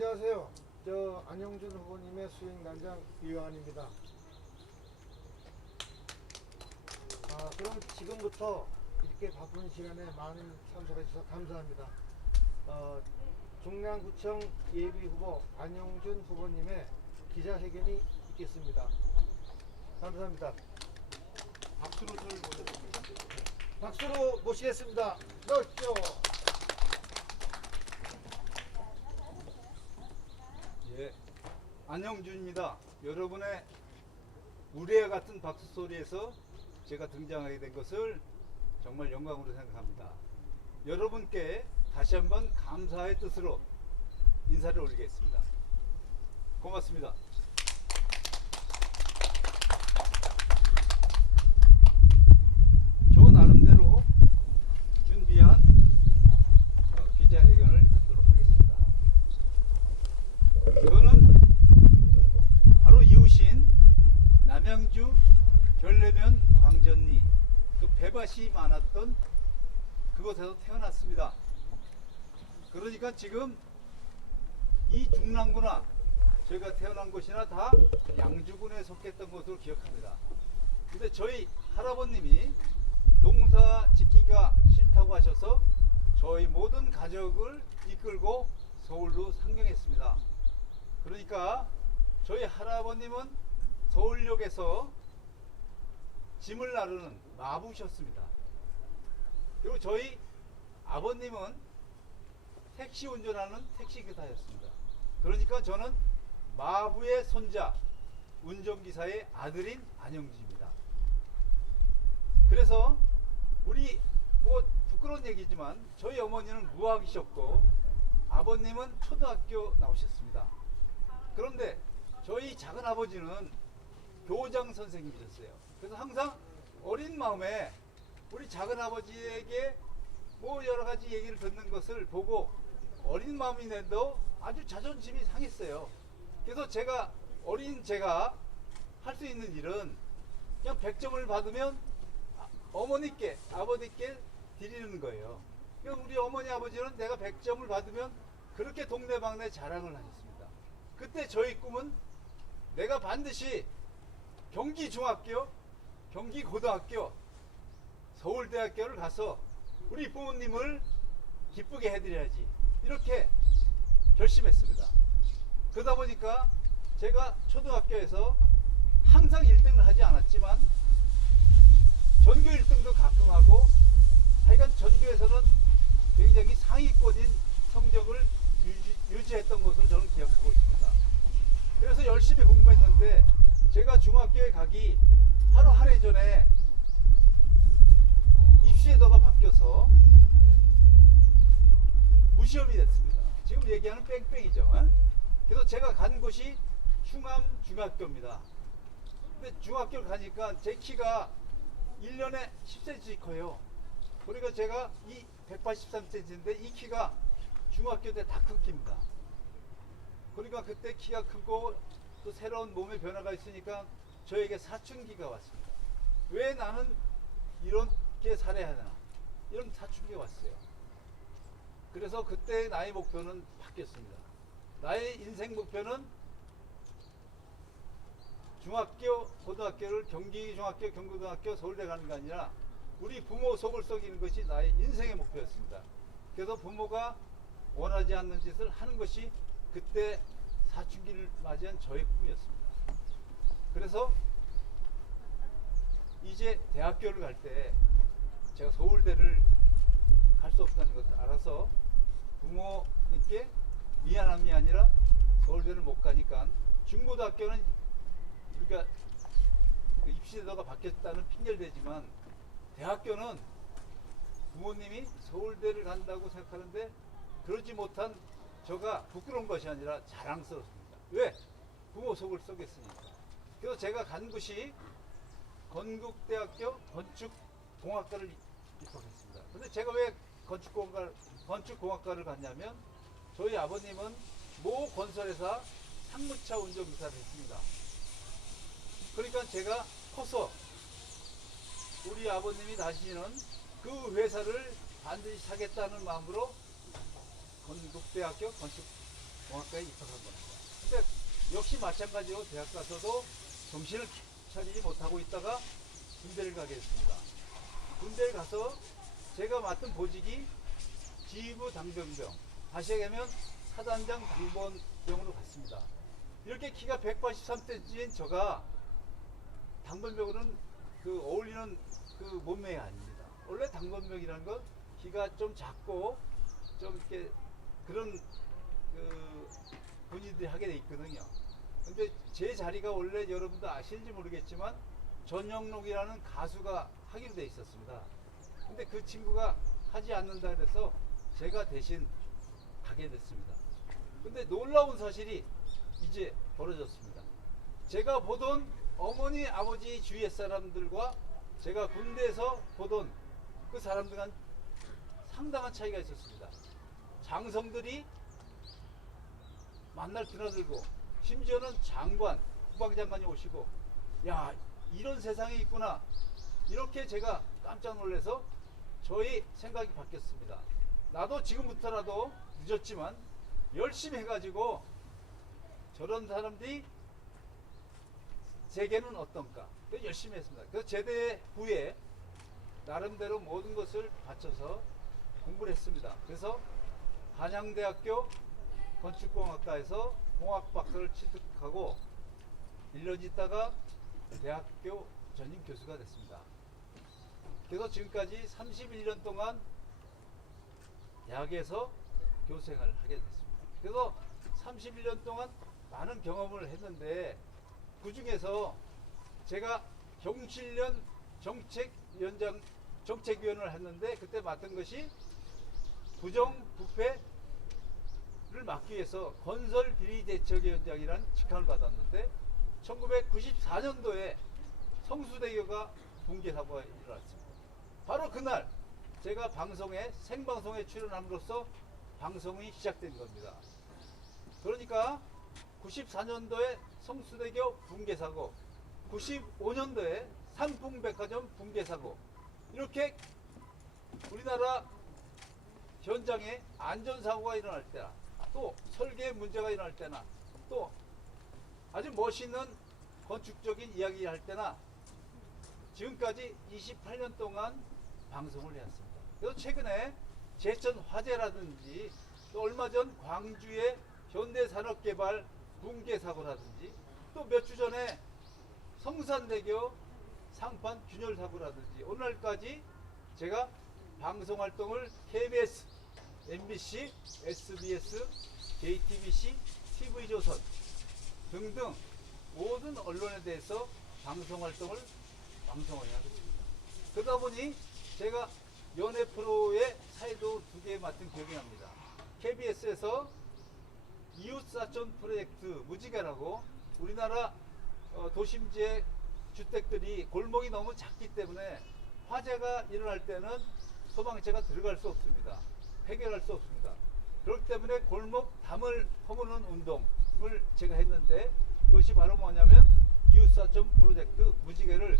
안녕하세요. 저 안영준 후보님의 수행단장 이완입니다. 그럼 지금부터 이렇게 바쁜 시간에 많은 참석해 주셔서 감사합니다. 중랑구청 예비후보 안영준 후보님의 기자회견이 있겠습니다. 감사합니다. 박수로 저를 모셨습니다. 박수로 모시겠습니다. 넣으십시오. 예, 안영준입니다. 여러분의 우레와 같은 박수 소리에서 제가 등장하게 된 것을 정말 영광으로 생각합니다. 여러분께 다시 한번 감사의 뜻으로 인사를 올리겠습니다. 고맙습니다. 저 나름대로 준비한 기자회견을 갖도록 하겠습니다. 저는 바로 이웃인 남양주 별내면 광전리 그 배밭이 많았던 그곳에서 태어났습니다. 그러니까 지금 이 중랑구나 저희가 태어난 곳이나 다 양주군에 속했던 것으로 기억합니다. 근데 저희 할아버님이 농사 짓기가 싫다고 하셔서 저희 모든 가족을 이끌고 서울로 상경했습니다. 그러니까 저희 할아버님은 서울역에서 짐을 나르는 마부셨습니다. 그리고 저희 아버님은 택시 운전하는 택시기사였습니다. 그러니까 저는 마부의 손자, 운전기사의 아들인 안영준입니다. 그래서 우리 뭐 부끄러운 얘기지만 저희 어머니는 무학이셨고 아버님은 초등학교 나오셨습니다. 그런데 저희 작은 아버지는 교장 선생님이셨어요. 그래서 항상 어린 마음에 우리 작은 아버지에게 뭐 여러 가지 얘기를 듣는 것을 보고 어린 마음인데도 아주 자존심이 상했어요. 그래서 제가 어린 제가 할 수 있는 일은 그냥 100점을 받으면 어머니께 아버지께 드리는 거예요. 그러니까 우리 어머니 아버지는 내가 100점을 받으면 그렇게 동네방네 자랑을 하셨습니다. 그때 저희 꿈은 내가 반드시 경기 중학교, 경기 고등학교, 서울대학교를 가서 우리 부모님을 기쁘게 해드려야지 이렇게 결심했습니다. 그러다 보니까 제가 초등학교에서 항상 1등을 하지 않았지만 전교 1등도 가끔 하고 하여간 전교에서는 굉장히 상위권인 성적을 유지했던 것으로 저는 기억하고 있습니다. 그래서 열심히 공부했는데 제가 중학교에 가기 하루 한 해 전에 입시제도가 바뀌어서 무시험이 됐습니다. 지금 얘기하는 뺑뺑이죠. 그래서 제가 간 곳이 충암중학교입니다. 근데 중학교를 가니까 제 키가 1년에 10cm씩 커요. 그러니까 제가 이 183cm인데 이 키가 중학교 때 다 큰 키입니다. 그러니까 그때 키가 크고 또 새로운 몸의 변화가 있으니까 저에게 사춘기가 왔습니다. 왜 나는 이렇게 살아야 하나 이런 사춘기가 왔어요. 그래서 그때 나의 목표는 바뀌었습니다. 나의 인생 목표는 중학교, 고등학교를 경기중학교, 경기고등학교, 서울대 가는 게 아니라 우리 부모 속을 썩이는 것이 나의 인생의 목표였습니다. 그래서 부모가 원하지 않는 짓을 하는 것이 그때 사춘기를 맞이한 저의 꿈이었습니다. 그래서 이제 대학교를 갈 때 제가 서울대를 갈 수 없다는 것을 알아서 부모님께 미안함이 아니라 서울대를 못 가니까 중고등학교는 우리가 그 입시제도가 바뀌었다는 핑계를 대지만 대학교는 부모님이 서울대를 간다고 생각하는데 그러지 못한 저가 부끄러운 것이 아니라 자랑스럽습니다. 왜? 부모 속을 썩였으니까. 그래서 제가 간 곳이 건국대학교 건축공학과를 입학했습니다. 근데 제가 왜 건축공학과를 갔냐면 저희 아버님은 모 건설회사 상무차 운전기사를 했습니다. 그러니까 제가 커서 우리 아버님이 다시는 그 회사를 반드시 사겠다는 마음으로 건국대학교 공학과에 입학한 겁니다. 근데 역시 마찬가지로 대학 가서도 정신을 차리지 못하고 있다가 군대를 가게 됐습니다. 군대에 가서 제가 맡은 보직이 지휘부 당번병, 다시 얘기하면 사단장 당번병으로 갔습니다. 이렇게 키가 183cm인 저가 당번병으로는 그 어울리는 그 몸매가 아닙니다. 원래 당번병이라는 건 키가 좀 작고 좀 이렇게 그런 그 군인들이 하게 돼 있거든요. 근데 제 자리가 원래 여러분도 아실지 모르겠지만 전영록이라는 가수가 하기로 돼 있었습니다. 근데 그 친구가 하지 않는다 그래서 제가 대신 가게 됐습니다. 근데 놀라운 사실이 이제 벌어졌습니다. 제가 보던 어머니 아버지 주위의 사람들과 제가 군대에서 보던 그 사람들과는 상당한 차이가 있었습니다. 장성들이 만날 드나들고 심지어는 장관, 국방장관이 오시고 야 이런 세상이 있구나 이렇게 제가 깜짝 놀라서 저희 생각이 바뀌었습니다. 나도 지금부터라도 늦었지만 열심히 해가지고 저런 사람들이 세계는 어떤가 열심히 했습니다. 그래서 제대 후에 나름대로 모든 것을 바쳐서 공부를 했습니다. 그래서 한양대학교 건축공학과에서 공학박사를 취득하고 1년 있다가 대학교 전임 교수가 됐습니다. 그래서 지금까지 31년 동안 대학에서 교수생활을 하게 됐습니다. 그래서 31년 동안 많은 경험을 했는데 그 중에서 제가 경실련 정책위원을 했는데 그때 맡은 것이 부정부패를 막기 위해서 건설비리대책위원장이라는 직함을 받았는데 1994년도에 성수대교가 붕괴 사고가 일어났습니다. 바로 그날 제가 생방송에 출연함으로써 방송이 시작된 겁니다. 그러니까 94년도에 성수대교 붕괴 사고, 95년도에 삼풍백화점 붕괴 사고, 이렇게 우리나라 현장에 안전사고가 일어날 때나 또 설계 문제가 일어날 때나 또 아주 멋있는 건축적인 이야기를 할 때나 지금까지 28년 동안 방송을 해왔습니다. 그래서 최근에 제천 화재라든지 또 얼마 전 광주의 현대산업개발 붕괴 사고라든지 또 몇 주 전에 성산대교 상판 균열 사고라든지 오늘까지 제가 방송 활동을 KBS, MBC, SBS, JTBC, TV조선 등등 모든 언론에 대해서 방송 활동을 방송을 하고 있습니다. 그러다 보니 제가 연예 프로의 사회도 2개 맡은 기억이 납니다. KBS에서 이웃사촌 프로젝트 무지개라고 우리나라 도심지의 주택들이 골목이 너무 작기 때문에 화재가 일어날 때는 소방차가 들어갈 수 없습니다. 해결할 수 없습니다. 그렇기 때문에 골목 담을 허무는 운동을 제가 했는데 그것이 바로 뭐냐면 이웃사촌 프로젝트 무지개를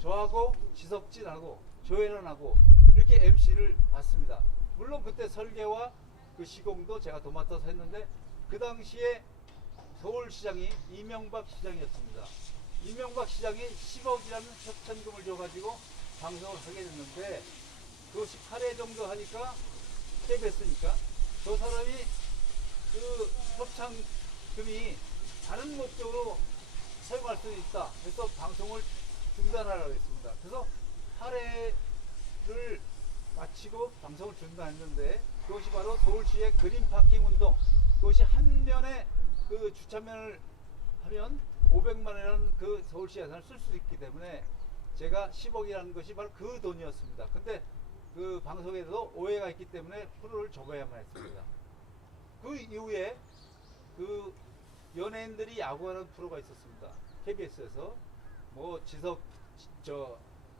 저하고 지석진하고 조혜련하고 이렇게 MC를 받습니다. 물론 그때 설계와 그 시공도 제가 도맡아서 했는데 그 당시에 서울시장이 이명박 시장이었습니다. 이명박 시장이 10억이라는 협찬금을 줘가지고 방송을 하게 됐는데 그것이 8회 정도 하니까 KBS니까 저 사람이 그 협찬금이 다른 목적으로 사용할 수 있다. 그래서 방송을 중단하라고 했습니다. 그래서 8회를 마치고 방송을 중단했는데 그것이 바로 서울시의 그린 파킹 운동. 그것이 한 면에 그 주차면을 하면 500만 원이라는 그 서울시 예산을 쓸 수 있기 때문에 제가 10억이라는 것이 바로 그 돈이었습니다. 근데 그 방송에도 오해가 있기 때문에 프로를 접어야만 했습니다. 그 이후에 그 연예인들이 야구하는 프로가 있었습니다. KBS에서 뭐 지석,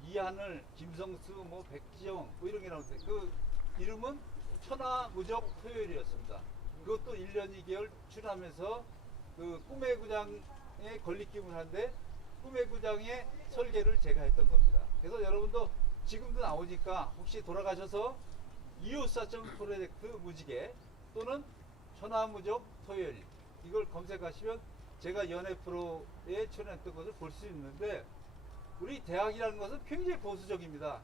이하늘, 김성수, 뭐 백지영 뭐 이런 게 나오는데 그 이름은 천하무적 토요일이었습니다. 그것도 1년 2개월 출연하면서 그 꿈의 구장에 건립기금을 하는데 꿈의 구장의 설계를 제가 했던 겁니다. 그래서 여러분도 지금도 나오니까 혹시 돌아가셔서 이웃사촌 프로젝트 무지개 또는 천하무적 토요일 이걸 검색하시면 제가 연애 프로에 출연했던 것을 볼 수 있는데, 우리 대학이라는 것은 굉장히 보수적입니다.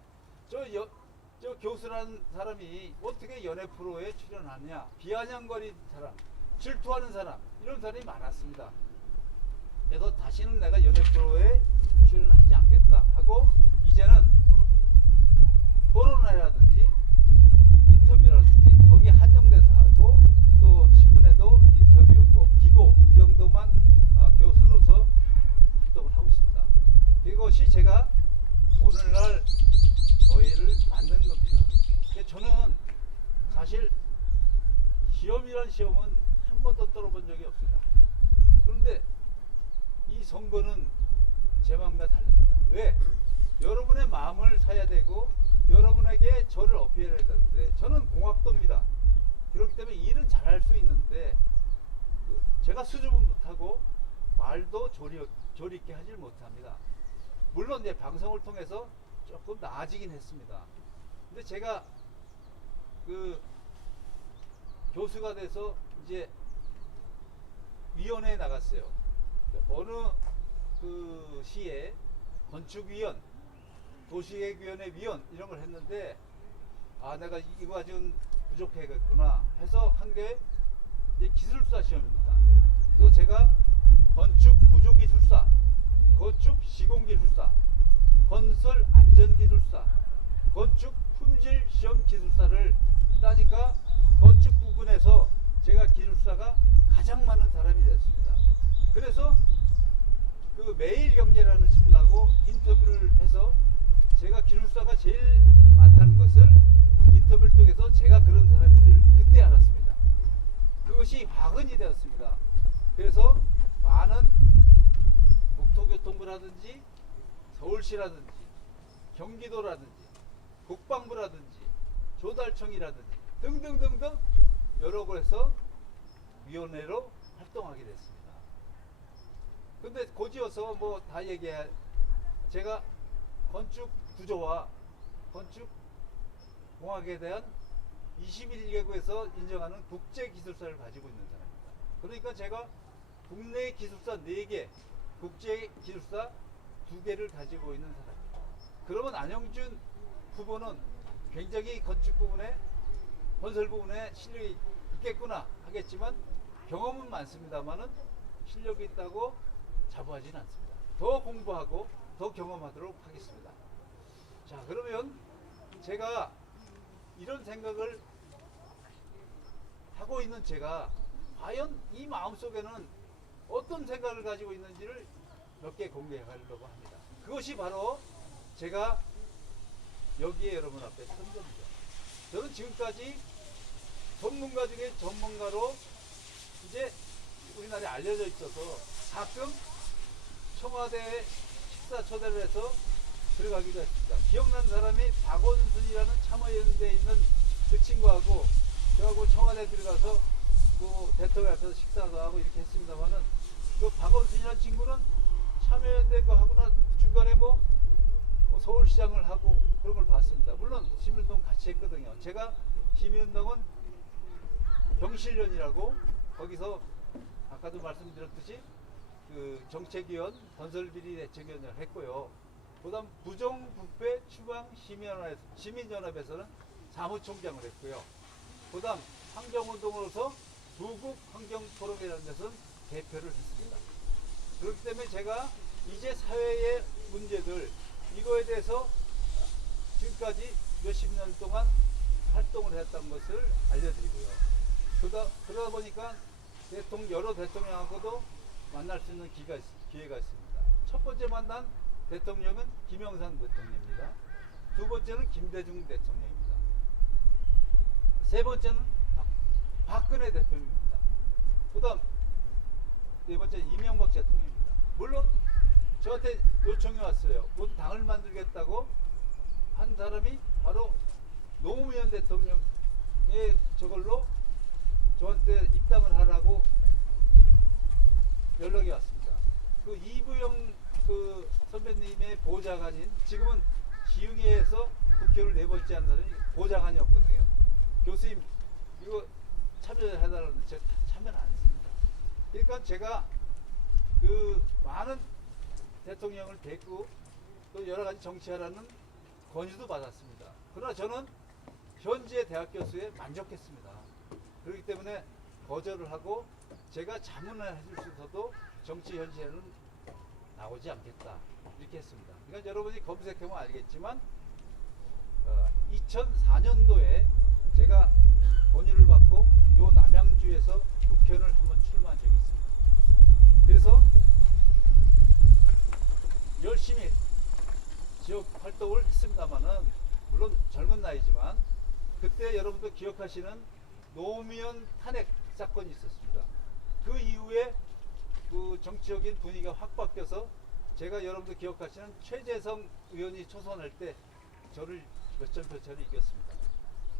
저 교수라는 사람이 어떻게 연애 프로에 출연하느냐, 비아냥거린 사람, 질투하는 사람, 이런 사람이 많았습니다. 그래서 다시는 내가 연애 프로에 출연하지 않겠다 하고, 이제는 토론회라든지 인터뷰라든지 거기 한정돼서 하고, 또 신문에도 인터뷰, 뭐 기고 이 정도만 교수로서 활동을 하고 있습니다. 그것이 제가 오늘날 저희를 만든 겁니다. 저는 사실 시험이란 시험은 한 번도 떨어본 적이 없습니다. 그런데 이 선거는 제 마음과 다릅니다. 왜? 여러분의 마음을 사야 되고 여러분에게 저를 어필해야 되는데, 저는 공학도입니다. 그렇기 때문에 일은 잘할 수 있는데 제가 수줍은 못하고 말도 조리 있게 하질 못합니다. 물론 이제 방송을 통해서 조금 나아지긴 했습니다. 근데 제가 그 교수가 돼서 이제 위원회에 나갔어요. 어느 그 시에 건축위원, 도시계획위원회 위원 이런 걸 했는데, 아 내가 이거 아직은 부족해겠구나 해서 한 게 이제 기술사 시험입니다. 그래서 제가 건축 구조기술사, 건축 시공기술사, 건설 안전기술사, 건축 품질 시험 기술사를 따니까 건축 부분에서 제가 기술사가 가장 많은 사람이 됐습니다. 그래서 그 매일경제라는 신문하고 인터뷰를 해서 제가 기술사가 제일 많다는 것을 인터뷰를 통해서 제가 그런 사람인지를 그때 알았습니다. 그것이 화근이 되었습니다. 그래서 많은 국토교통부라든지 서울시라든지 경기도라든지 국방부라든지 조달청이라든지 등등등등 여러 곳에서 위원회로 활동하게 됐습니다. 근데 고지어서 뭐 다 얘기해, 제가 건축 구조와 건축 공학에 대한 21개국에서 인정하는 국제기술사를 가지고 있는 사람입니다. 그러니까 제가 국내 기술사 4개, 국제 기술사 2개를 가지고 있는 사람입니다. 그러면 안영준 후보는 굉장히 건축 부분에, 건설 부분에 실력이 있겠구나 하겠지만 경험은 많습니다만은 실력이 있다고 자부하지는 않습니다. 더 공부하고 더 경험하도록 하겠습니다. 자, 그러면 제가 이런 생각을 하고 있는 제가 과연 이 마음속에는 어떤 생각을 가지고 있는지를 몇 개 공개하려고 합니다. 그것이 바로 제가 여기에 여러분 앞에 선 겁니다. 저는 지금까지 전문가 중에 전문가로 이제 우리나라에 알려져 있어서 가끔 청와대에 식사 초대를 해서 들어가기도 했습니다. 기억나는 사람이 박원순이라는 참여연대에 있는 그 친구하고 저하고 청와대에 들어가서 뭐 대통령 앞에서 식사도 하고 이렇게 했습니다만은, 그 박원순이라는 친구는 참여연대 그 하거나 중간에 뭐 서울시장을 하고 그런 걸 봤습니다. 물론 시민운동 같이 했거든요. 제가 시민운동은 병실련이라고 거기서 아까도 말씀드렸듯이 그 정책위원, 건설비리 대책위원을 했고요. 그 다음 부정부패 추방 시민연합에서는 사무총장을 했고요. 그 다음 환경운동으로서 부국 환경포럼이라는 데서는 대표를 했습니다. 그렇기 때문에 제가 이제 사회의 문제들 이거에 대해서 지금까지 몇십 년 동안 활동을 했던 것을 알려드리고요. 그러다 보니까 여러 대통령하고도 만날 수 있는 기회가 있습니다. 첫 번째 만난 대통령은 김영삼 대통령입니다. 두 번째는 김대중 대통령입니다. 세 번째는 박근혜 대통령입니다. 그 다음 네 번째 이명박 대통령입니다. 물론 저한테 요청이 왔어요. 모두 당을 만들겠다고 한 사람이 바로 노무현 대통령의 저걸로 저한테 입당을 하라고 연락이 왔습니다. 그 이부영 그 선배님의 보좌관인, 지금은 시흥회에서 국회의원을 4번째 하는 사람이 보좌관이었거든요. 교수님 이거 참여해달라는데 제가 참여를 안 했습니다. 그러니까 제가 그 많은 대통령을 뵙고 또 여러 가지 정치하라는 권유도 받았습니다. 그러나 저는 현재 대학 교수에 만족했습니다. 그렇기 때문에 거절을 하고 제가 자문을 해줄 수 있어도 정치 현실에는 나오지 않겠다 이렇게 했습니다. 그러니까 여러분이 검색해보면 알겠지만 2004년도에 제가 권유를 받고 요 남양주에서 국회의원을 한번 출마한 적이 있습니다. 그래서 열심히 지역 활동을 했습니다마는 물론 젊은 나이지만 그때 여러분도 기억하시는 노무현 탄핵 사건이 있었습니다. 그 이후에 그 정치적인 분위기가 확 바뀌어서 제가 여러분도 기억하시는 최재성 의원이 초선할 때 저를 몇 점 몇 차로 이겼습니다.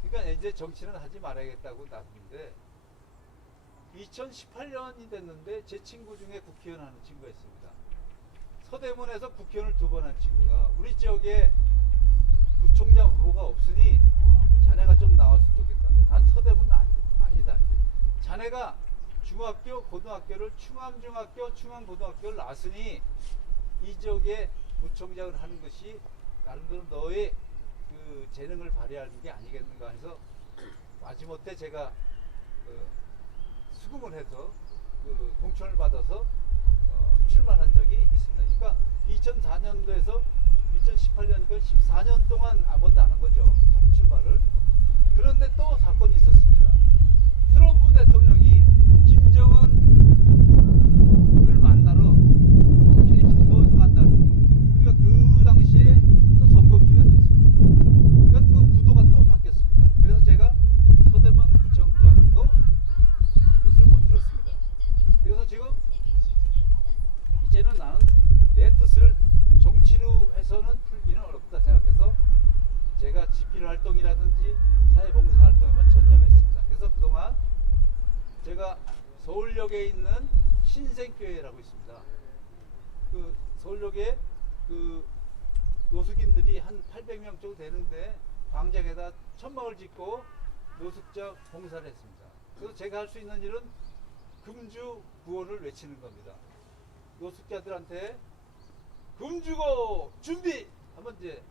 그러니까 이제 정치는 하지 말아야겠다고 나섰는데 2018년이 됐는데 제 친구 중에 국회의원 하는 친구가 있습니다. 서대문에서 국회의원을 2번 한 친구가 우리 지역에 구청장 후보가 없으니 자네가 좀 나왔으면 좋겠다. 난 서대문은 아니다. 자네가 중학교, 고등학교를 충암중학교, 충암고등학교를 나왔으니 이 지역에 구청장을 하는 것이 나름대로 너의 그 재능을 발휘하는 게 아니겠는가 해서 마지못해 제가 수긍을 해서 그 공천을 받아서 출마한 적이 있습니다. 그러니까 2004년도에서 2018년까지 14년 동안 아무것도 안 한 거죠. 출마를. 그런데 또 사건이 있었습니다. 트럼프 대통령이 김정은을 만나러 필리핀 거기서 간다. 그러니까 그 당시에 또 선거 기간이었습니다. 그러니까 그 구도가 또 바뀌었습니다. 그래서 제가 서대문 구청장도 뜻을 못 들었습니다. 그래서 지금 이제는 나는 내 뜻을 정치로 해서는 풀기는 어렵다 생각해서 제가 집필 활동이라든지 사회봉사 활동에만 전념했습니다. 그래서 그동안 제가 서울역에 있는 신생교회라고 있습니다. 그 서울역에 그 노숙인들이 한 800명 정도 되는데 광장에다 천막을 짓고 노숙자 봉사를 했습니다. 그래서 제가 할 수 있는 일은 금주 구호를 외치는 겁니다. 노숙자들한테 금주고 준비 하면 이제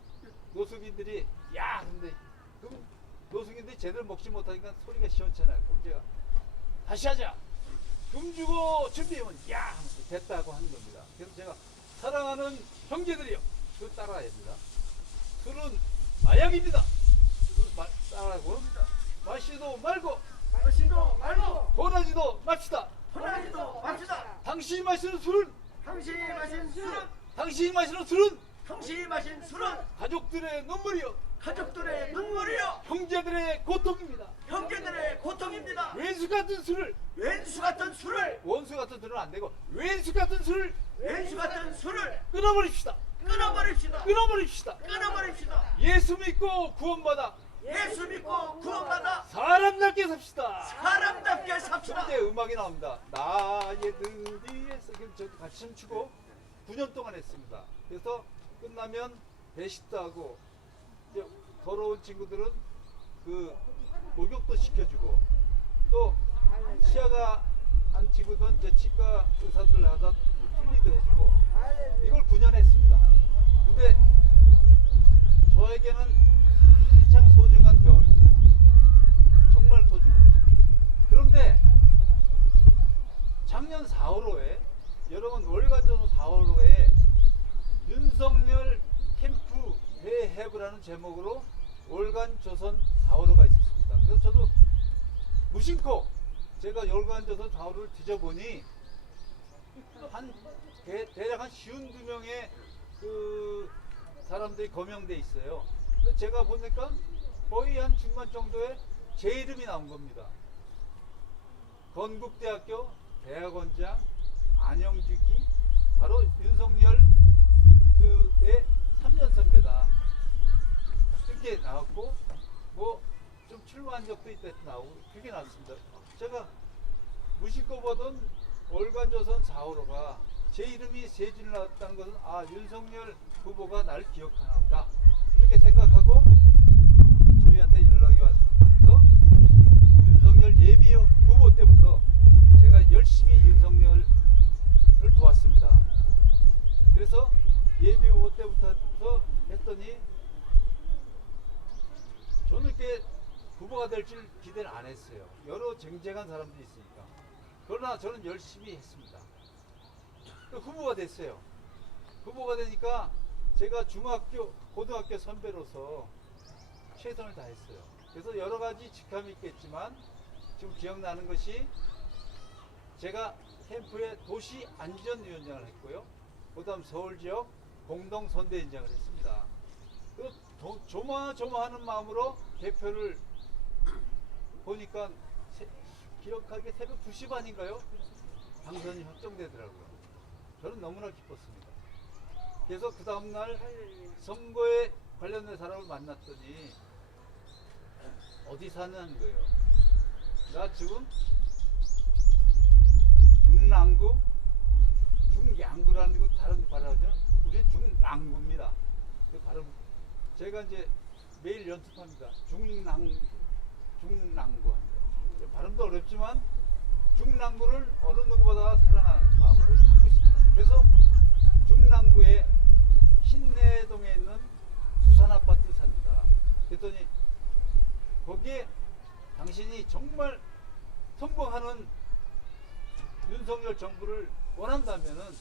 노숙인들이 야 근데 그럼 노숙인들이 제대로 먹지 못하니까 소리가 시원찮아요. 그럼 제가 다시 하자. 금주고 준비하면 야 하면서 됐다고 하는 겁니다. 그래서 제가 사랑하는 형제들이요. 그걸 따라야 됩니다. 술은 마약입니다. 따라하고 마시도 말고 마시도 말고 권하지도 맙시다. 권하지도 맙시다. 당신이 마시는 술은 당신이 마신 술은 당신이 마시는 술은 당신이 마신 술은 가족들의 눈물이요 가족들의 눈물이요 형제들의 고통입니다. 형제들의 고통입니다. 왼수 같은 술을 왼수 같은 술을 원수 같은 술은 안 되고 왼수 같은 술을 왼수 같은 술을 끊어버립시다. 끊어버립시다. 끊어버립시다. 끊어버립시다. 예수 믿고 구원받아 예수 믿고 구원받아 사람답게 삽시다. 사람답게 삽시다. 이제 음악이 나옵니다. 나의 등 뒤에서 저도 같이 춤추고 9년 동안 했습니다. 그래서 끝나면 배식도 하고 이제 더러운 친구들은 그 목욕도 시켜주고 또 치아가 안 치고든 이제 치과 의사들 나가서 틀리도 해주고 이걸 9년 했습니다. 근데 저에게는 가장 소중한 경험입니다. 정말 소중한. 그런데 작년 4월호에 여러분 월간조선 4월호에 윤석열 캠프 대해부라는 제목으로 월간조선 4월호가 있었습니다. 그래서 저도 무심코 제가 월간조선 4월호를 뒤져보니 대략 한 52명의 그 사람들이 거명돼 있어요. 근데 제가 보니까 거의 한 중간 정도에 제 이름이 나온 겁니다. 건국대학교 대학원장 안영주기 바로 윤석열 그의 3년 선배다. 그렇게 나왔고 뭐 좀 출마한 적도 있다 나오고 그게 나왔습니다. 제가 무심코 보던 월간조선 4월호가 제 이름이 세 줄 나왔다는 것은 아 윤석열 후보가 날 기억하나 보다 이렇게 생각하고 저희한테 연락이 와서 윤석열 예비 후보 때부터 제가 열심히 윤석열 후보가 될 줄 기대를 안 했어요. 여러 쟁쟁한 사람들이 있으니까. 그러나 저는 열심히 했습니다. 후보가 됐어요. 후보가 되니까 제가 중학교, 고등학교 선배로서 최선을 다했어요. 그래서 여러 가지 직함이 있겠지만 지금 기억나는 것이 제가 캠프의 도시안전위원장을 했고요. 그 다음 서울지역 공동선대위원장을 했습니다. 조마조마하는 마음으로 대표를 보니까 기억하기에 새벽 2시 반인가요? 당선이 확정되더라고요. 저는 너무나 기뻤습니다. 그래서 그 다음날 선거에 관련된 사람을 만났더니 어디 사냐는 거예요. 나 지금 중랑구, 중양구라는 거 다른 발음이죠. 우리 중랑구입니다. 그 발음 제가 이제 매일 연습합니다. 중랑구 합니다. 발음도 어렵지만 중랑구를 어느 누구보다 사랑하는 마음을 갖고 있습니다. 그래서 중랑구의 신내동에 있는 수산 아파트 삽니다. 그랬더니 거기에 당신이 정말 성공하는 윤석열 정부를 원한다면은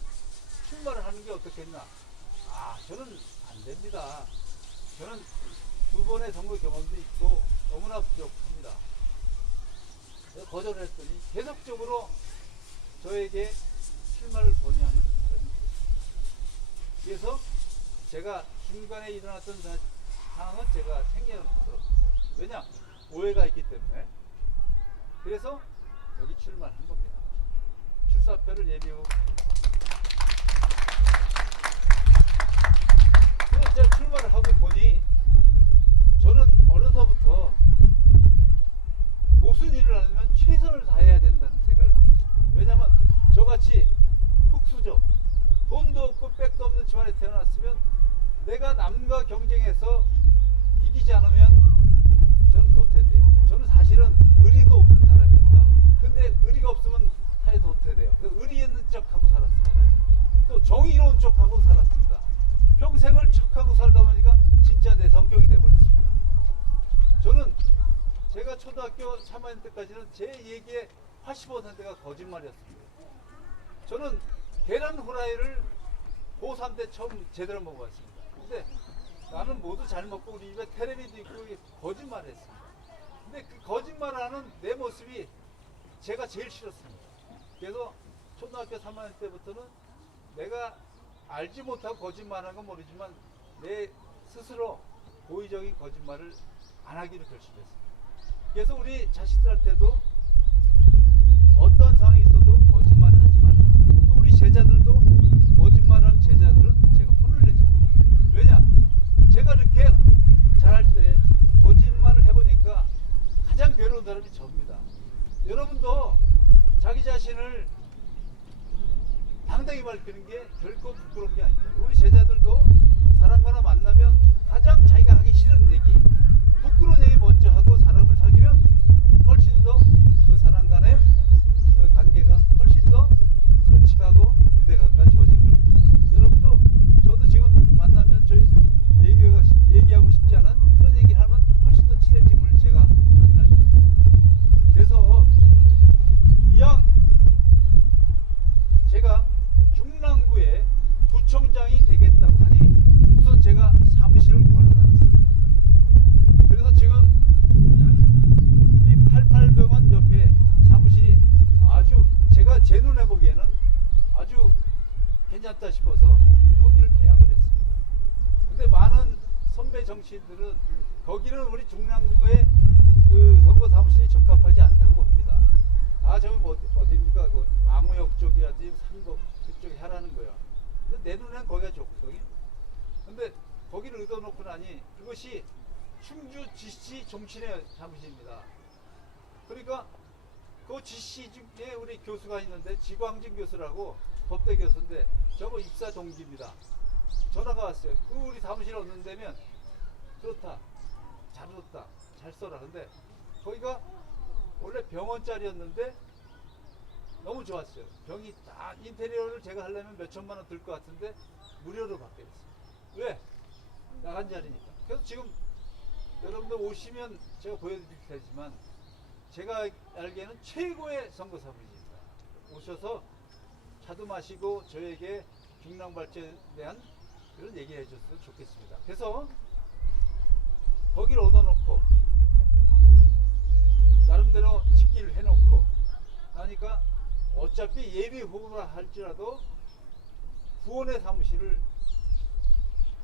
출마를 하는 게 어떻겠나? 저는 안 됩니다. 저는 2번의 선거 경험도 있고 너무나 부족합니다. 거절을 했더니 계속적으로 저에게 출마를 권유하는 사람이 있었습니다. 그래서 제가 중간에 일어났던 상황은 제가 생략하도록 왜냐? 오해가 있기 때문에. 그래서 여기 출마를 한 겁니다. 출사표를 예비후보. 그래서 제가 출마를 하고 보니 저는 어려서부터 무슨 일을 하려면 최선을 다해야 된다는 생각을 갖고 있습니다. 왜냐하면 저같이 흙수저, 돈도 없고 백도 없는 집안에 태어났으면 내가 남과 경쟁해서 이기지 않으면 저는 도태돼요. 저는 사실은 의리도 없는 사람입니다. 근데 의리가 없으면 사회 도태돼요. 그래서 의리 있는 척하고 살았습니다. 또 정의로운 척하고 살았습니다. 평생을 척하고 살다 보니까 진짜 내 성격이 돼버렸습니다. 저는 제가 초등학교 3학년 때까지는 제 얘기의 80%가 거짓말이었습니다. 저는 계란 후라이를 고3 때 처음 제대로 먹어봤습니다. 근데 나는 모두 잘 먹고 우리 집에 텔레비도 있고 거짓말을 했습니다. 근데 그 거짓말하는 내 모습이 제가 제일 싫었습니다. 그래서 초등학교 3학년 때부터는 내가 알지 못하고 거짓말하는 건 모르지만 내 스스로 고의적인 거짓말을 안 하기로 결심했습니다. 그래서 우리 자식들한테도 어떤 상황이 있어도 거짓말을 하지 말라. 또 우리 제자들도 거짓말하는 제자들은 제가 혼을 내줍니다. 왜냐? 제가 이렇게 잘할 때 거짓말을 해보니까 가장 괴로운 사람이 저입니다. 여러분도 자기 자신을 당당히 밝히는 게 결코 부끄러운 게 아닙니다. 우리 제자들도 사람과나 만나면 가장 자기가 하기 싫은 얘기, 부끄러운 얘기 먼저 하고 사람을 사귀면 훨씬 더 그 사람 간의 그 관계가 훨씬 더 솔직하고 유대감과 좋아집니다. 여러분도 저도 지금 만나면 저희 얘기하고 싶지 않은 그런 얘기를 하면 훨씬 더 친해짐을 제가 확인할 수 있습니다. 그래서 이왕 제가 중랑구의 구청장이 되겠다고 하니 우선 제가 사무실을 걸어놨습니다. 그래서 지금 우리 88병원 옆에 사무실이 아주 제가 제 눈에 보기에는 아주 괜찮다 싶어서 거기를 계약을 했습니다. 근데 많은 선배 정치인들은 거기는 우리 중랑구의 그 선거 사무실이 적합하지 않다고 합니다. 다 저기 어디입니까? 그 망우역 쪽이라든지 삼법 그쪽에 하라는 거예요. 근데 내 눈에는 거기가 좋거든요. 근데 거기를 의도놓고 나니 이것이 충주 GC 종친회 사무실입니다. 그러니까 그 GC 중에 우리 교수가 있는데 지광진 교수라고 법대 교수인데 저거 입사 동기입니다. 전화가 왔어요. 그 우리 사무실에 얻는 데면 좋다, 잘 얻었다, 잘 써라. 근데 거기가 원래 병원짜리였는데 너무 좋았어요. 병이 다 인테리어를 제가 하려면 몇 천만 원 들 것 같은데 무료로 받게 됐어요. 왜? 나간 자리니까. 그래서 지금 여러분들 오시면 제가 보여드릴 테지만 제가 알기에는 최고의 선거 사무실입니다. 오셔서 차도 마시고 저에게 중랑 발전에 대한 그런 얘기를 해줬으면 좋겠습니다. 그래서 거기를 얻어놓고 나름대로 직기를 해놓고 하니까 어차피 예비 후보라 할지라도 구원의 사무실을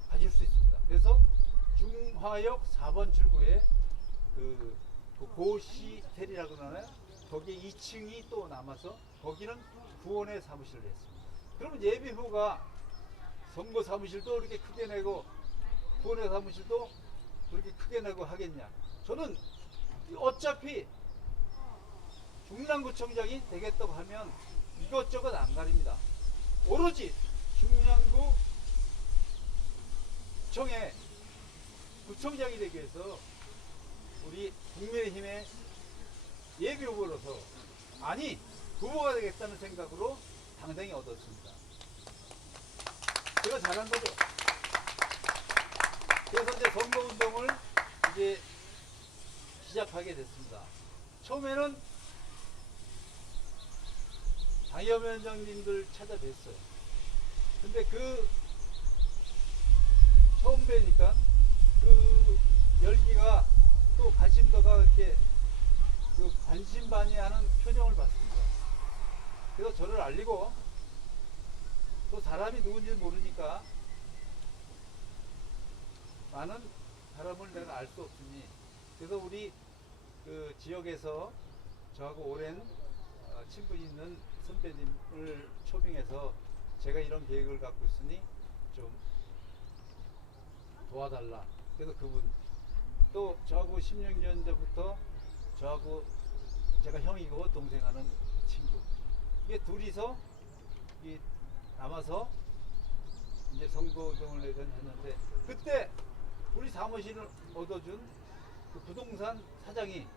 가질 수 있습니다. 그래서 중화역 4번 출구에 그 고시텔이라고 그러나요? 거기에 2층이 또 남아서 거기는 구원의 사무실을 했습니다. 그러면 예비 후보가 선거 사무실도 이렇게 크게 내고 구원의 사무실도 그렇게 크게 내고 하겠냐? 저는 어차피 중랑구청장이 되겠다고 하면 이것저것 안 가립니다. 오로지 중랑구청의 구청장이 되기 위해서 우리 국민의힘의 예비 후보로서 아니 후보가 되겠다는 생각으로 당당히 얻었습니다. 제가 잘한 거죠. 그래서 이제 선거운동을 이제 시작하게 됐습니다. 처음에는 당협위원장님들 찾아뵀어요. 근데 그 처음 뵈니까 그 열기가 또 관심도가 이렇게 그 반신반의하는 표정을 봤습니다. 그래서 저를 알리고 또 사람이 누군지 모르니까 많은 사람을 내가 알 수 없으니 그래서 우리 그 지역에서 저하고 오랜 친분이 있는 선배님을 초빙해서 제가 이런 계획을 갖고 있으니 좀 도와달라. 그래서 그분 또 저하고 16년 전부터 저하고 제가 형이고 동생하는 친구 이게 둘이서 이 남아서 이제 선거운동을 했는데 그때 우리 사무실을 얻어준 그 부동산 사장이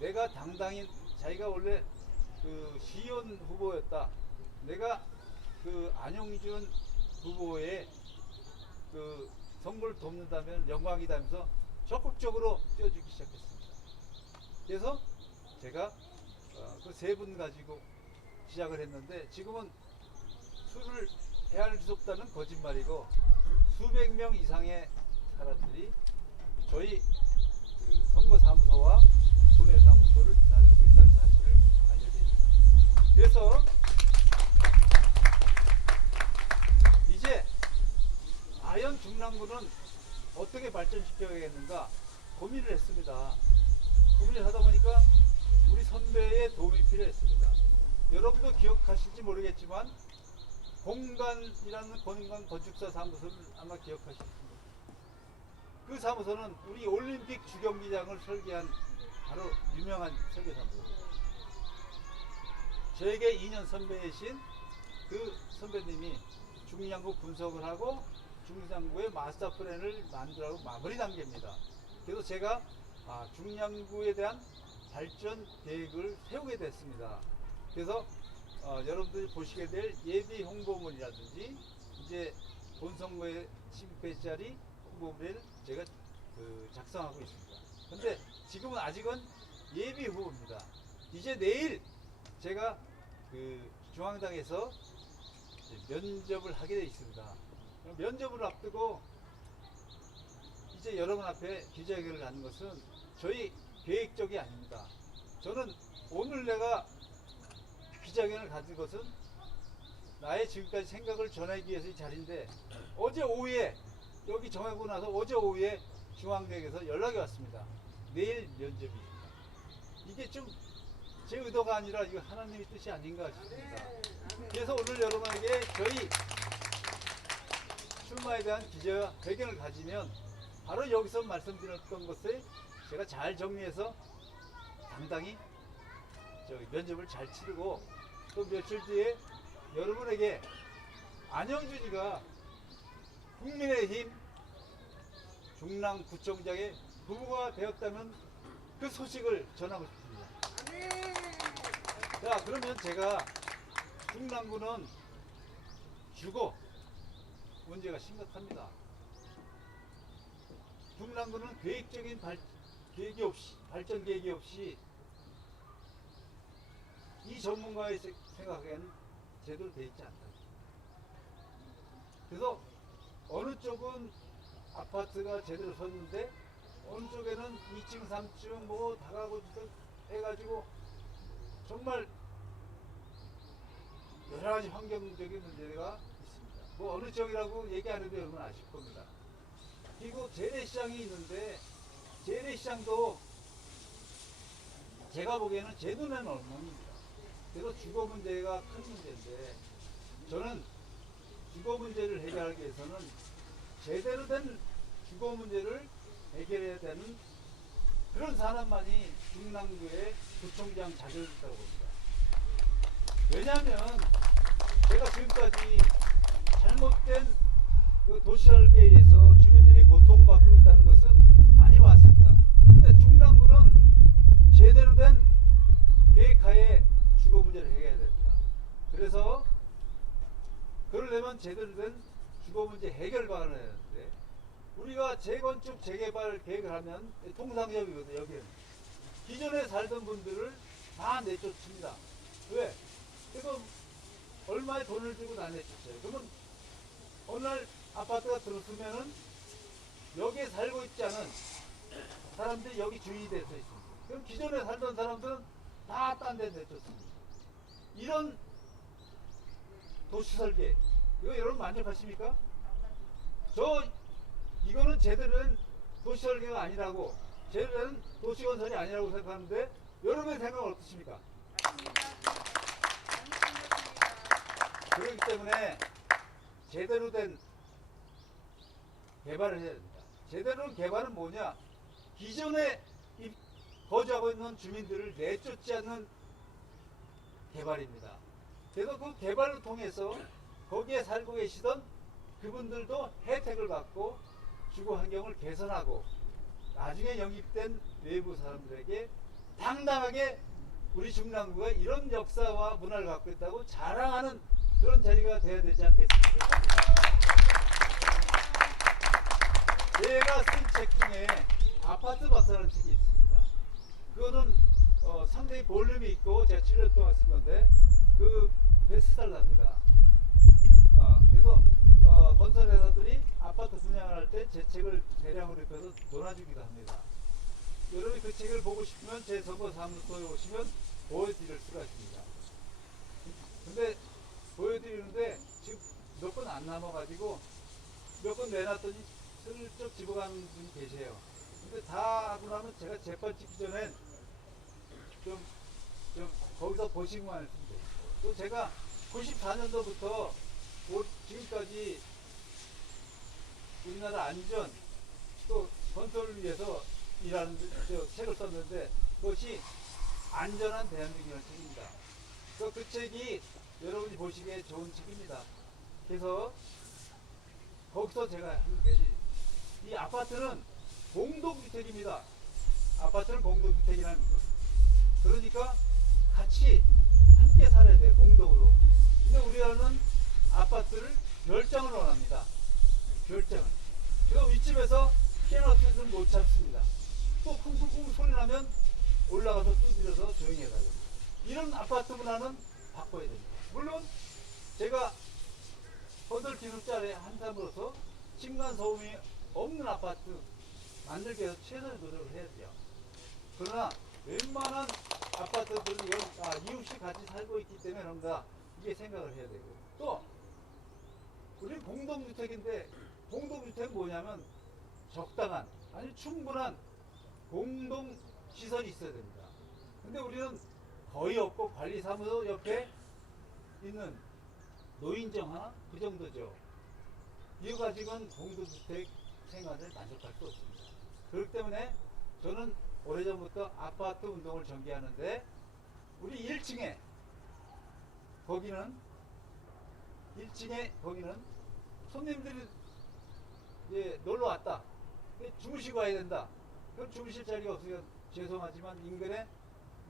내가 당당히 자기가 원래 그 시의원 후보였다. 내가 그 안용준 후보의 그 선거를 돕는다면 영광이다면서 적극적으로 뛰어주기 시작했습니다. 그래서 제가 그 세 분 가지고 시작을 했는데 지금은 술을 헤아릴 수 없다는 거짓말이고 수백 명 이상의 사람들이 저희 그 선거사무소와 군의사무소를 드나들고 있다는 사실을 알려드립니다. 그래서 이제 과연 중랑구는 어떻게 발전시켜야겠는가 고민을 했습니다. 고민을 하다 보니까 우리 선배의 도움이 필요했습니다. 여러분도 기억하실지 모르겠지만 공간이라는 공간 건축사 사무소를 아마 기억하실 겁니다. 그 사무소는 우리 올림픽 주경기장을 설계한 바로 유명한 설계사무소입니다. 저에게 2년 선배이신 그 선배님이 중랑구 분석을 하고 중랑구의 마스터 플랜을 만들라고 마무리 단계입니다. 그래서 제가 중랑구에 대한 발전 계획을 세우게 됐습니다. 그래서 여러분들이 보시게 될 예비 홍보물이라든지 이제 본선거에 10페이지짜리 홍보물을 제가 작성하고 있습니다. 근데 지금은 아직은 예비 후보입니다. 이제 내일 제가 그 중앙당에서 면접을 하게 되어 있습니다. 면접을 앞두고 이제 여러분 앞에 기자회견을 하는 것은 저희 계획적이 아닙니다. 저는 오늘 내가 기자회견을 가진 것은 나의 지금까지 생각을 전하기 위해서 이 자리인데 어제 오후에 여기 정하고 나서 어제 오후에 중앙대에서 연락이 왔습니다. 내일 면접입니다. 이게 좀 제 의도가 아니라 이거 하나님의 뜻이 아닌가 싶습니다. 그래서 오늘 여러분에게 저희 출마에 대한 기자회견을 가지면 바로 여기서 말씀드렸던 것을 제가 잘 정리해서 당당히 면접을 잘 치르고 또 며칠 뒤에 여러분에게 안영준이가 국민의힘 중랑구청장의 후보가 되었다는 그 소식을 전하고 싶습니다. 자, 그러면 제가 중랑구는 주거 문제가 심각합니다. 중랑구는 계획적인 계획이 없이, 발전 계획이 없이 이 전문가의 생각에는 제대로 돼 있지 않다. 그래서 어느 쪽은 아파트가 제대로 섰는데 어느 쪽에는 2층, 3층 뭐 다가구 해가지고 정말 여러 가지 환경적인 문제가 있습니다. 뭐 어느 쪽이라고 얘기 안 해도 여러분 아실 겁니다. 그리고 재래시장이 있는데 재래시장도 제가 보기에는 제 눈에는 엉망입니다. 그래서 주거 문제가 큰 문제인데 저는 주거 문제를 해결하기 위해서는 제대로 된 주거 문제를 해결해야 되는 그런 사람만이 중랑구의 구청장 자격이 있다고 봅니다. 왜냐하면 제가 지금까지 잘못된 그 도시설계에서 주민들이 고통받고 있다는 것은 많이 봤습니다. 근데 중랑구는 제대로 된 계획하에 주거 문제를 해결해야 됩니다. 그래서 그러려면 제대로 된 주거 문제 해결 방안을 해야 되는데 우리가 재건축 재개발 계획을 하면 통상적이거든요. 여기는 기존에 살던 분들을 다 내쫓습니다. 왜? 그래서 얼마의 돈을 주고 다 내쫓어요. 그러면 어느 날 아파트가 들었으면은 여기에 살고 있지 않은 사람들이 여기 주인이 돼서 있습니다. 그럼 기존에 살던 사람들은 다 딴 데 내쫓습니다. 이런 도시설계 이거 여러분 만족하십니까? 이거는 제대로 된 도시설계가 아니라고 제대로 된 도시건설이 아니라고 생각하는데 여러분의 생각은 어떠십니까? 그렇기 때문에 제대로 된 개발을 해야 됩니다. 제대로 된 개발은 뭐냐? 기존에 거주하고 있는 주민들을 내쫓지 않는 개발입니다. 그래서 그 개발을 통해서 거기에 살고 계시던 그분들도 혜택을 받고 주거 환경을 개선하고 나중에 영입된 외부 사람들에게 당당하게 우리 중랑구가 이런 역사와 문화를 갖고 있다고 자랑하는 그런 자리가 돼야 되지 않겠습니까? 제가 쓴 책 중에 아파트 박사라는 책이 있습니다. 그거는 상당히 볼륨이 있고 제가 7년 동안 쓴 건데 그 베스트셀러입니다. 그래서 건설회사들이 아파트 분양을 할 때 제 책을 대량으로 입혀서 도와주기도 합니다. 여러분이 그 책을 보고 싶으면 제 선거사무소에 오시면 보여드릴 수가 있습니다. 근데 보여드리는데 지금 몇 번 안 남아가지고 몇 번 내놨더니 슬쩍 집어가는 분이 계세요. 근데 다 하고 나면 제가 재판 찍기 전엔 좀 거기서 보시고만 했으면 돼요. 또 제가 94년도부터 지금까지 우리나라 안전 또 건설을 위해서 일하는 책을 썼는데 그것이 안전한 대한민국이라는 책입니다. 그 책이 여러분이 보시기에 좋은 책입니다. 그래서 거기서 제가 하는 게 이 아파트는 공동주택입니다. 아파트는 공동주택이라는 거. 그러니까 같이 함께 살아야 돼요. 공동으로. 근데 우리나라는 아파트를 별장을 원합니다. 별장을. 그래서 윗집에서 깨어나서는 못 참습니다. 또 쿵쿵쿵 소리 나면 올라가서 두드려서 조용히 해달라고. 이런 아파트 문화는 바꿔야 됩니다. 물론 제가 건설 기술자의 한 사람으로서 층간소음이 없는 아파트 만들기 위해서 최선의 노력을 해야 돼요. 그러나 웬만한 아파트들은 이웃이 같이 살고 있기 때문에 그런가 이게 생각을 해야 되고 또 우리 공동주택인데 공동주택은 뭐냐면 적당한 아니 충분한 공동시설이 있어야 됩니다. 근데 우리는 거의 없고 관리사무소 옆에 있는 노인정 하나? 그 정도죠. 이거 가지고는 공동주택 생활을 만족할 수 없습니다. 그렇기 때문에 저는 오래전부터 아파트 운동을 전개하는데 우리 1층에 거기는 손님들이 놀러 왔다. 주무시고 와야 된다. 그럼 주무실 자리가 없으면 죄송하지만 인근에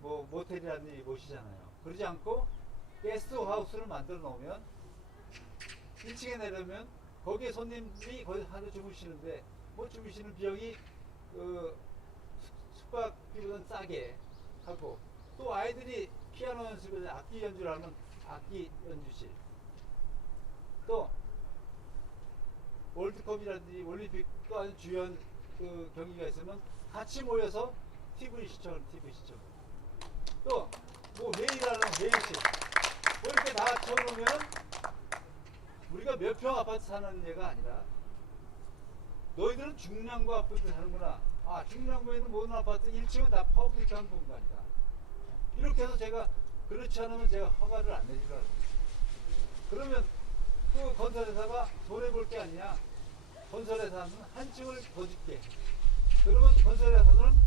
뭐 모텔이라는 일이 모시잖아요. 그러지 않고 게스트하우스를 만들어 놓으면 1층에 내려면 거기에 손님들이 거기서 하루 주무시는데 뭐 주무시는 비용이 숙박비보다는 싸게 하고, 또 아이들이 피아노 연습을 악기 연주를 하면 악기 연주실, 또 월드컵이라든지 올림픽 또 아닌 주연 그 경기가 있으면 같이 모여서 TV 시청, 또 뭐 회의를 하는 회의실, 뭐 이렇게 다 쳐놓으면 우리가 몇 평 아파트 사는 데가 아니라, 너희들은 중랑구 아파트 사는구나. 아, 중랑구에는 모든 아파트 1층은 다 퍼블릭한 공간이다. 이렇게 해서 제가 그렇지 않으면 제가 허가를 안 내주라. 그러면 그 건설회사가 손해볼 게 아니냐. 건설회사는 한 층을 더 짓게. 그러면 건설회사는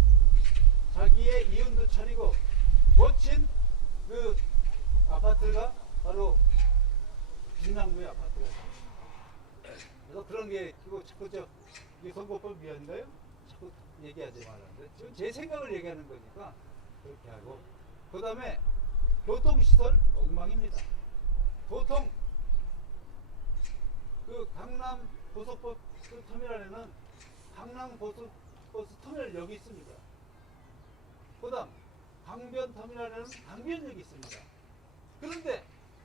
자기의 이윤도 차리고 멋진 그 아파트가 바로 중랑구의 아파트가. 그래서 그런 게, 그거 자꾸 이게 선거법 위반인가요? 자꾸 얘기하지 말라는데, 지금 제 생각을 얘기하는 거니까 그렇게 하고, 그 다음에 교통시설 엉망입니다. 보통 그 강남 고속버스 터미널에는 강남 고속버스 터미널역이 있습니다. 그 다음 강변 터미널에는 강변역이 있습니다. 그런데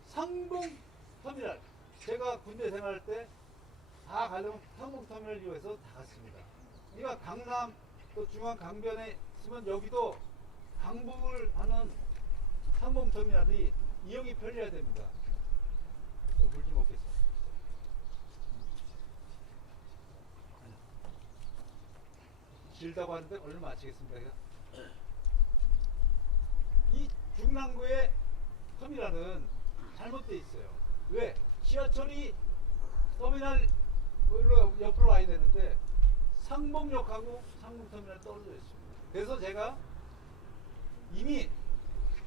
상봉 터미널, 제가 군대 생활할 때 다 가려면 상봉 터미널 이용해서 다 갔습니다. 그러니까 강남 또 중앙 강변에 있으면 여기도 항복을 하는 상봉 터미널이 이용이 편리해야 됩니다. 물 좀 먹겠습니다. 길다고 하는데 얼른 마치겠습니다. 이 중랑구의 터미널은 잘못되어 있어요. 왜? 지하철이 터미널 옆으로 와야 되는데 상봉역하고 상봉터미널 떨어져 있습니다. 그래서 제가 이미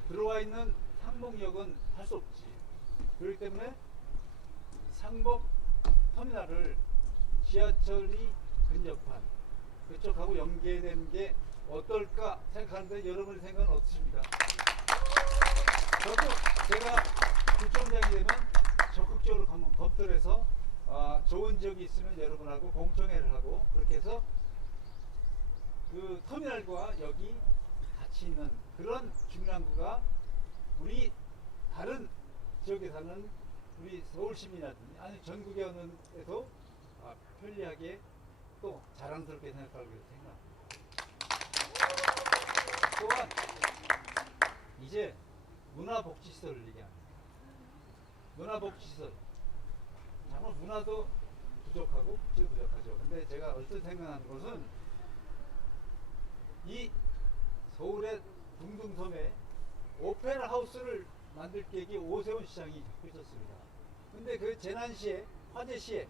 들어와 있는 상봉역은 할 수 없지. 그렇기 때문에 상봉터미널을 지하철이 근접한 그쪽하고 연계되는 게 어떨까 생각하는데, 여러분의 생각은 어떠십니까? 저도 제가 국정장이 되면 적극적으로 한번 검토를 해서 좋은 지역이 있으면 여러분하고 공청회를 하고, 그렇게 해서 그 터미널과 여기 같이 있는 그런 중랑구가 우리 다른 지역에 사는 우리 서울시민이라든지 아니 전국에 오는 데도 편리하게 또 자랑스럽게 생각하고 생각합니다. 또한 이제 문화복지시설을 얘기합니다. 문화복지시설, 정말 문화도 부족하고 복지도 부족하죠. 근데 제가 얼핏 생각하는 것은 이 서울의 둥둥섬에 오페라 하우스를 만들 계획이 오세훈 시장이 갖고 있었습니다. 근데 그 재난 시에, 화재 시에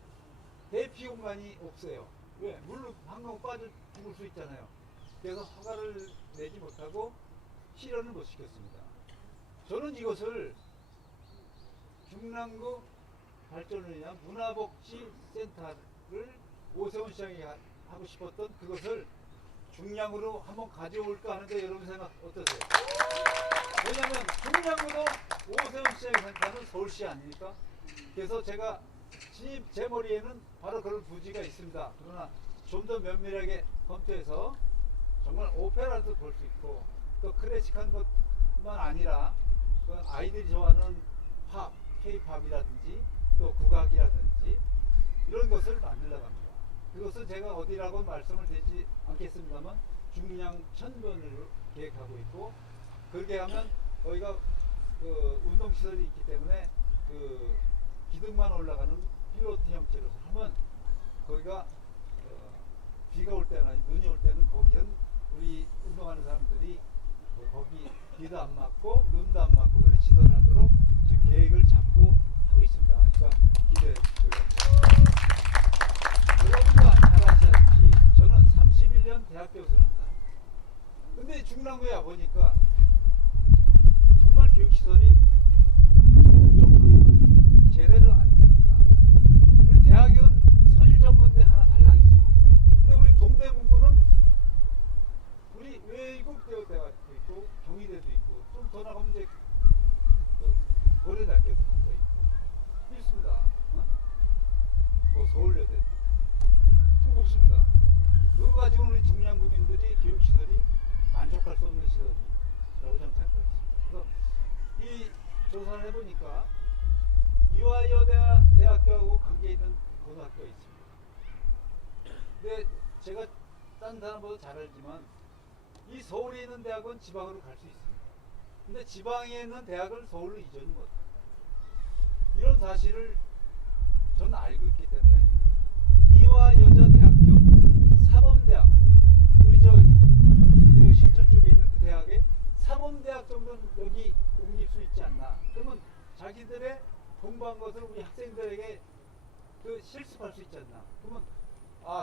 대피 공간이 없어요. 왜? 물로 한강 빠져 죽을 수 있잖아요. 그래서 허가를 내지 못하고 실현을 못 시켰습니다. 저는 이것을 중랑구 발전을 위한 문화복지센터를 오세훈 시장이 하고 싶었던 그것을 중량으로 한번 가져올까 하는데, 여러분 생각 어떠세요? 왜냐하면 중량구도 오세훈 시장이 생각하는 서울시 아닙니까? 그래서 제가 제 머리에는 바로 그런 부지가 있습니다. 그러나 좀 더 면밀하게 검토해서 정말 오페라도 볼 수 있고, 또 클래식한 것만 아니라 그 아이들이 좋아하는 팝, K-팝이라든지 또 국악이라든지 이런 것을 만들려고 합니다. 그것은 제가 어디라고 말씀을 드리지 않겠습니다만 중량 1000번으로 계획하고 있고, 그렇게 하면 거기가 그 운동시설이 있기 때문에 그 기둥만 올라가는 필로트 형태로 하면 거기가 비가 올 때나 눈이 올 때는 거기는 우리 운동하는 사람들이 거기 비도 안 맞고 눈도 안 맞고 그런 시설을 하도록 지금 계획을 잡고 하고 있습니다. 그러니까 기대해 주시고요. 여러분과 잘 아시다시피 저는 31년 대학 교수를 한다. 근데 중랑구에 와보니까 정말 교육시설이 부족하구나, 제대로 안 되구나. 우리 대학은 서울전문대 하나 달랑 있습니다. 근데 우리 동대문구는 우리 외국대학도 있고 경희대도 있고 좀 더 나가면 이제 고려대학교도 조사를 해보니까 이화여대 대학교하고 관계 있는 고등학교가 있습니다. 근데 제가 딴 사람보다 잘 알지만 이 서울에 있는 대학은 지방으로 갈 수 있습니다. 근데 지방에 있는 대학을 서울로 이전이 못합니다. 이런 사실을 저는 알고 있기 때문에 이화여자대학교 사범대학, 우리 저 신천 쪽에 있는 그 대학에 사범대학 정도는 여기 옮길 수 있지 않나. 그러면 자기들의 공부한 것을 우리 학생들에게 그 실습할 수 있지 않나. 그러면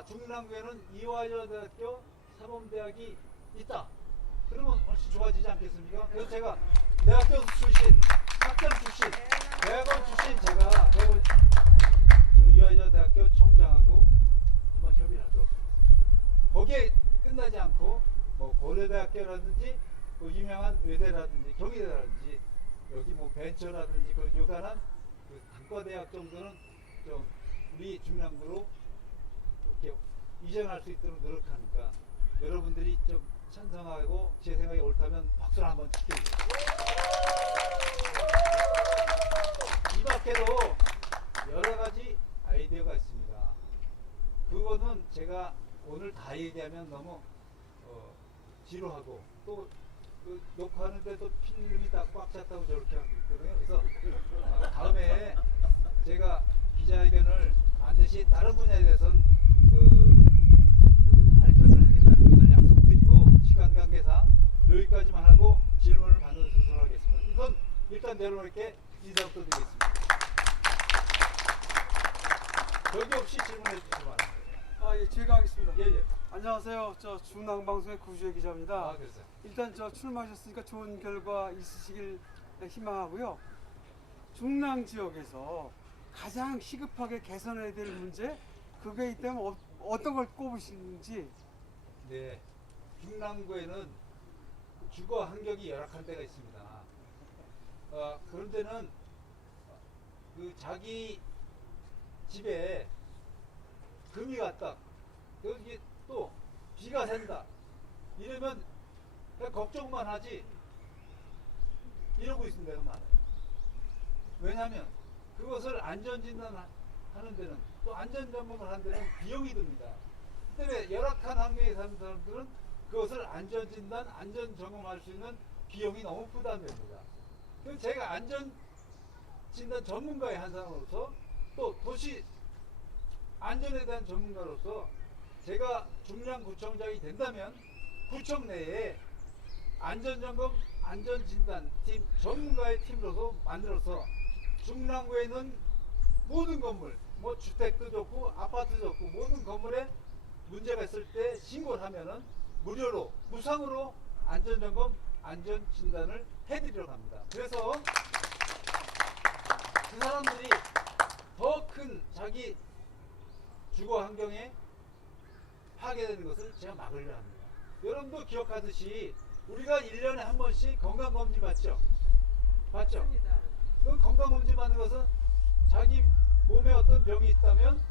중랑구에는 이화여자대학교 사범대학이 있다. 그러면 훨씬 좋아지지 않겠습니까? 그래서 제가 대학교 출신, 학생 출신, 대학원 출신 제가 이화여자대학교 총장하고 한번 협의를 하도록 하겠습니다. 거기에 끝나지 않고 뭐 고려대학교라든지 그 유명한 의대라든지 경희대라든지 여기 뭐 벤처라든지 그 유관한 그 단과대학 정도는 좀 우리 중랑구로 이렇게 이전할 수 있도록 노력하니까 여러분들이 좀 찬성하고 제 생각이 옳다면 박수를 한번 치켜주세요. 이 밖에도 여러 가지 아이디어가 있습니다. 그거는 제가 오늘 다 얘기하면 너무 지루하고 또 그 녹화하는데 또 필름이 다 꽉 찼다고 저렇게 하고 있거든요. 그래서 다음에 제가 기자회견을 반드시 다른 분야에 대해서는 발표를 하겠다는 것을 약속드리고 시간 관계상 여기까지만 하고 질문을 받는 순서로 하겠습니다. 우선 일단 내려놓을게 인사부터 드리겠습니다. 여기 없이 질문해 주시기 바랍니다. 예, 제가 하겠습니다. 예. 안녕하세요. 저 중앙방송의 구주혜 기자입니다. 그래서요. 일단 저 출마하셨으니까 좋은 결과 있으시길 희망하고요. 중랑 지역에서 가장 시급하게 개선해야 될 문제, 그게 있다면 어떤 걸 꼽으시는지. 네, 중랑구에는 주거 환경이 열악한 데가 있습니다. 그런 데는 그 자기 집에 금이 갔다, 여기 또 비가 샌다, 이러면 그냥 걱정만 하지 이러고 있는 데가 많아요. 왜냐하면 그것을 안전진단 하는 데는, 또 안전점검을 하는 데는 비용이 듭니다. 때문에 열악한 환경에 사는 사람들은 그것을 안전진단, 안전점검할 수 있는 비용이 너무 부담됩니다. 그래서 제가 안전진단 전문가의 한 사람으로서, 또 도시 안전에 대한 전문가로서 제가 중랑구청장이 된다면 구청 내에 안전점검, 안전진단팀, 전문가의 팀으로서 만들어서 중랑구에 있는 모든 건물, 뭐 주택도 좋고 아파트도 좋고 모든 건물에 문제가 있을 때 신고를 하면은 무료로, 무상으로 안전점검, 안전진단을 해드리려고 합니다. 그래서 그 사람들이 더 큰 자기 주거 환경에 파괴되는 것을 제가 막으려 합니다. 여러분도 기억하듯이 우리가 1년에 한 번씩 건강검진 받죠? 맞죠? 그 건강검진 받는 것은 자기 몸에 어떤 병이 있다면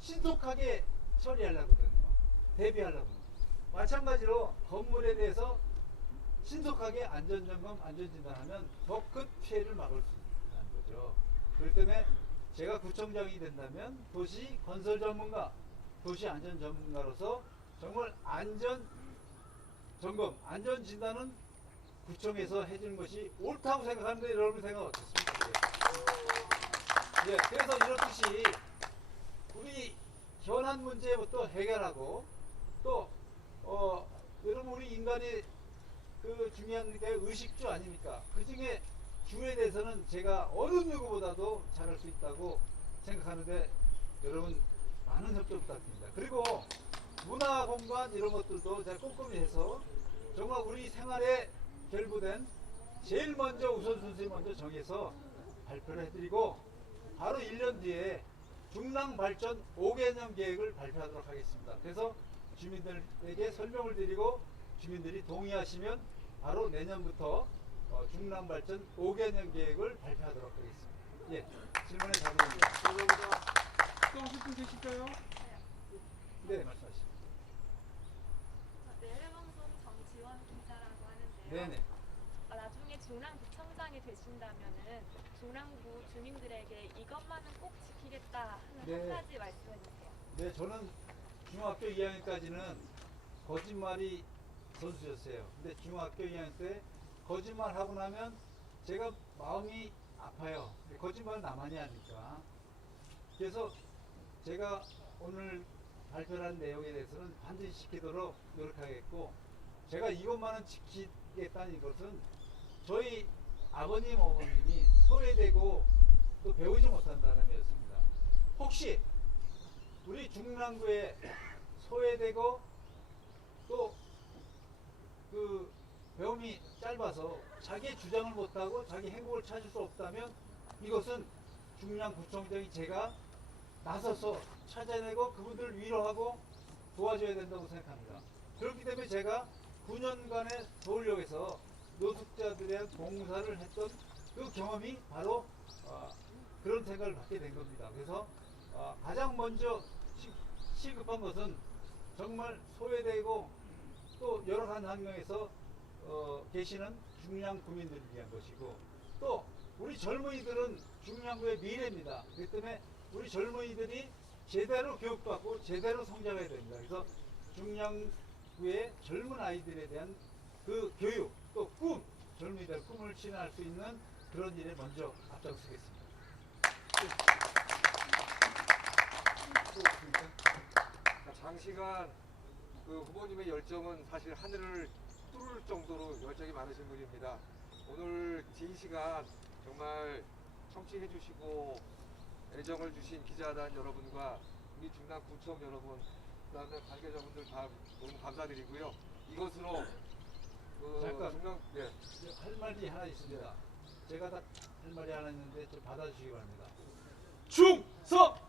신속하게 처리하려거든요. 대비하려고. 마찬가지로 건물에 대해서 신속하게 안전점검, 안전진단하면 더 큰 피해를 막을 수 있다는 거죠. 그렇기 때문에 제가 구청장이 된다면 도시 건설 전문가, 도시 안전 전문가로서 정말 안전 점검, 안전 진단은 구청에서 해주는 것이 옳다고 생각하는데 여러분 생각 어떻습니까? 예, 그래서 이렇듯이 우리 현안 문제부터 해결하고, 또 여러분 우리 인간이 그 중요한 게 의식주 아닙니까? 그 중에 주에 대해서는 제가 어느 누구보다도 잘할 수 있다고 생각하는데 여러분 많은 협조 부탁드립니다. 그리고 문화공간 이런 것들도 제가 꼼꼼히 해서 정말 우리 생활에 결부된 제일 먼저 우선순위 먼저 정해서 발표를 해드리고, 바로 1년 뒤에 중랑발전 5개년 계획을 발표하도록 하겠습니다. 그래서 주민들에게 설명을 드리고 주민들이 동의하시면 바로 내년부터 중랑발전 5개년 계획을 발표하도록 하겠습니다. 예, 질문에 답변드립니다. 감사합니다. 또 하실 분 계실까요? 네, 말씀하시죠. 내일방송 정지원 기자라고 하는데요. 네네. 나중에 중랑구청장이 되신다면은 중랑구 주민들에게 이것만은 꼭 지키겠다 하는 네. 한 가지 말씀해 주세요. 네, 저는 중학교 2학년까지는 거짓말이 선수였어요. 근데 중학교 2학년 때 거짓말 하고 나면 제가 마음이 아파요. 거짓말 나만이 하니까. 그래서 제가 오늘 발표한 내용에 대해서는 반드시 지키도록 노력하겠고, 제가 이것만은 지키겠다는 것은 저희 아버님, 어머님이 소외되고 또 배우지 못한 사람이었습니다. 혹시 우리 중랑구에 소외되고 또 그 배움이 짧아서 자기의 주장을 못하고 자기 행복을 찾을 수 없다면 이것은 중랑구청장이 제가 나서서 찾아내고 그분들을 위로하고 도와줘야 된다고 생각합니다. 그렇기 때문에 제가 9년간의 서울역에서 노숙자들에 대한 봉사를 했던 그 경험이 바로 그런 생각을 갖게 된 겁니다. 그래서 가장 먼저 시급한 것은 정말 소외되고 또 열악한 환경에서 계시는 중량 구민들을 위한 것이고, 또 우리 젊은이들은 중량구의 미래입니다. 그렇기 때문에 우리 젊은이들이 제대로 교육받고 제대로 성장해야 됩니다. 그래서 중량구의 젊은 아이들에 대한 그 교육, 또 꿈, 젊은이들의 꿈을 실현할 수 있는 그런 일에 먼저 앞장서겠습니다. 장시간 그 후보님의 열정은 사실 하늘을 뚫을 정도로 열정이 많으신 분입니다. 오늘 긴 시간 정말 청취해 주시고 애정을 주신 기자단 여러분과 우리 중랑구청 여러분, 그다음에 관계자분들 다 너무 감사드리고요. 이것으로 잠깐. 중랑 네. 할 말이 하나 있습니다. 제가 다 할 말이 하나 있는데 좀 받아주시기 바랍니다. 충성!